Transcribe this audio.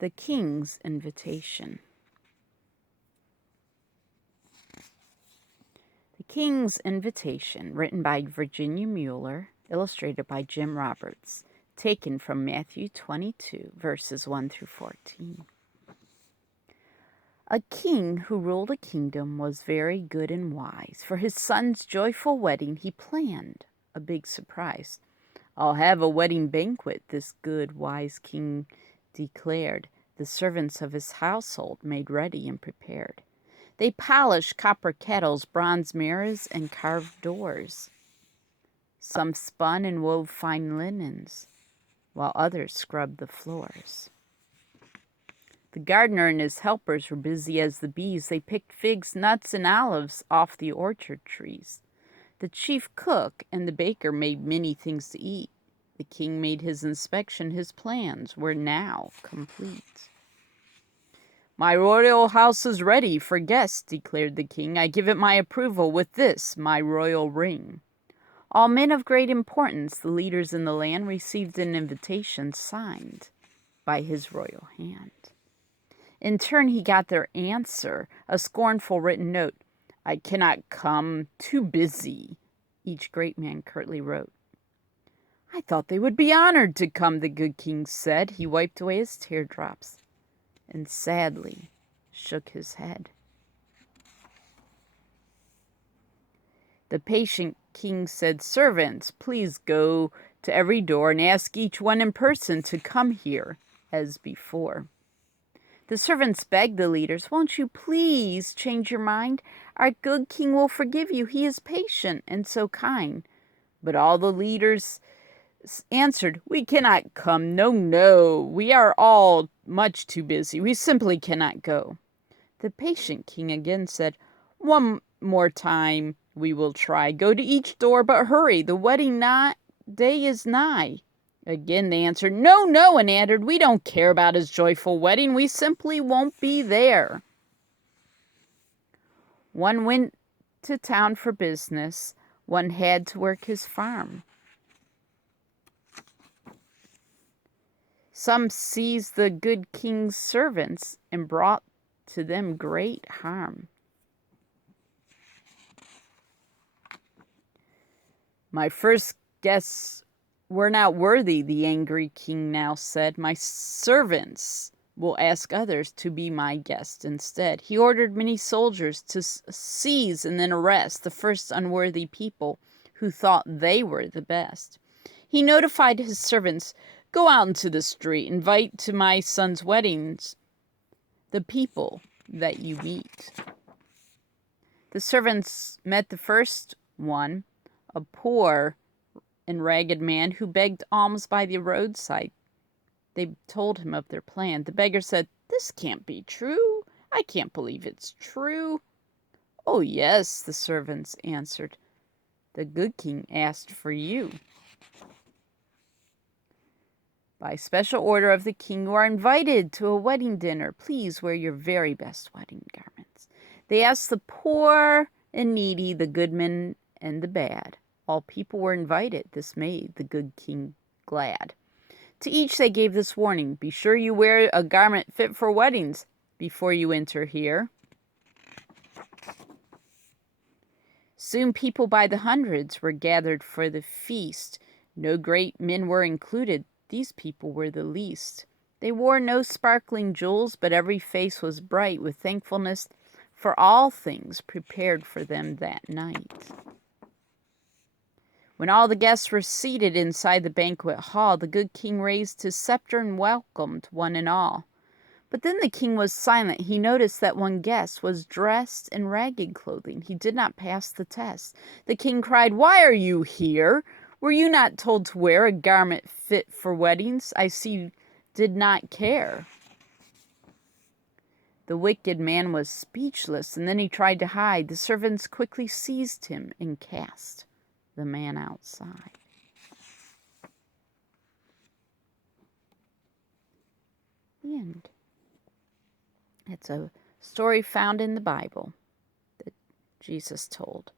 The King's Invitation. The King's Invitation, written by Virginia Mueller, illustrated by Jim Roberts, taken from Matthew 22, verses 1 through 14. A king who ruled a kingdom was very good and wise. For his son's joyful wedding, he planned a big surprise. "I'll have a wedding banquet," this good, wise king declared. The servants of his household made ready and prepared. They polished copper kettles, bronze mirrors, and carved doors. Some spun and wove fine linens, while others scrubbed the floors. The gardener and his helpers were busy as the bees. They picked figs, nuts, and olives off the orchard trees. The chief cook and the baker made many things to eat. The king made his inspection. His plans were now complete. "My royal house is ready for guests," declared the king. "I give it my approval with this, my royal ring." All men of great importance, the leaders in the land, received an invitation signed by his royal hand. In turn, he got their answer, a scornful written note. "I cannot come, too busy," each great man curtly wrote. "I thought they would be honored to come," the good king said. He wiped away his teardrops and sadly shook his head. The patient king said, "Servants, please go to every door and ask each one in person to come here as before." The servants begged the leaders, "Won't you please change your mind? Our good king will forgive you. He is patient and so kind." But all the leaders answered, "We cannot come. No. We are all much too busy. We simply cannot go." The patient king again said, "One more time we will try. Go to each door, but hurry. The wedding day is nigh." Again they answered, No, and added, "We don't care about his joyful wedding. We simply won't be there." One went to town for business. One had to work his farm. Some seized the good king's servants and brought to them great harm. "My first guests were not worthy," the angry king now said. "My servants will ask others to be my guests instead." He ordered many soldiers to seize and then arrest the first unworthy people who thought they were the best. He notified his servants, "Go out into the street, invite to my son's weddings the people that you meet." The servants met the first one, a poor and ragged man who begged alms by the roadside. They told him of their plan. The beggar said, "This can't be true. I can't believe it's true." "Oh, yes," the servants answered. "The good king asked for you. By special order of the king, you are invited to a wedding dinner. Please wear your very best wedding garments." They asked the poor and needy, the good men and the bad. All people were invited. This made the good king glad. To each they gave this warning: "Be sure you wear a garment fit for weddings before you enter here." Soon people by the hundreds were gathered for the feast. No great men were included. These people were the least. They wore no sparkling jewels, but every face was bright with thankfulness for all things prepared for them that night. When all the guests were seated inside the banquet hall, the good king raised his scepter and welcomed one and all. But then the king was silent. He noticed that one guest was dressed in ragged clothing. He did not pass the test. The king cried, "Why are you here? Were you not told to wear a garment fit for weddings? I see you did not care." The wicked man was speechless, and then he tried to hide. The servants quickly seized him and cast the man outside. The end. It's a story found in the Bible that Jesus told.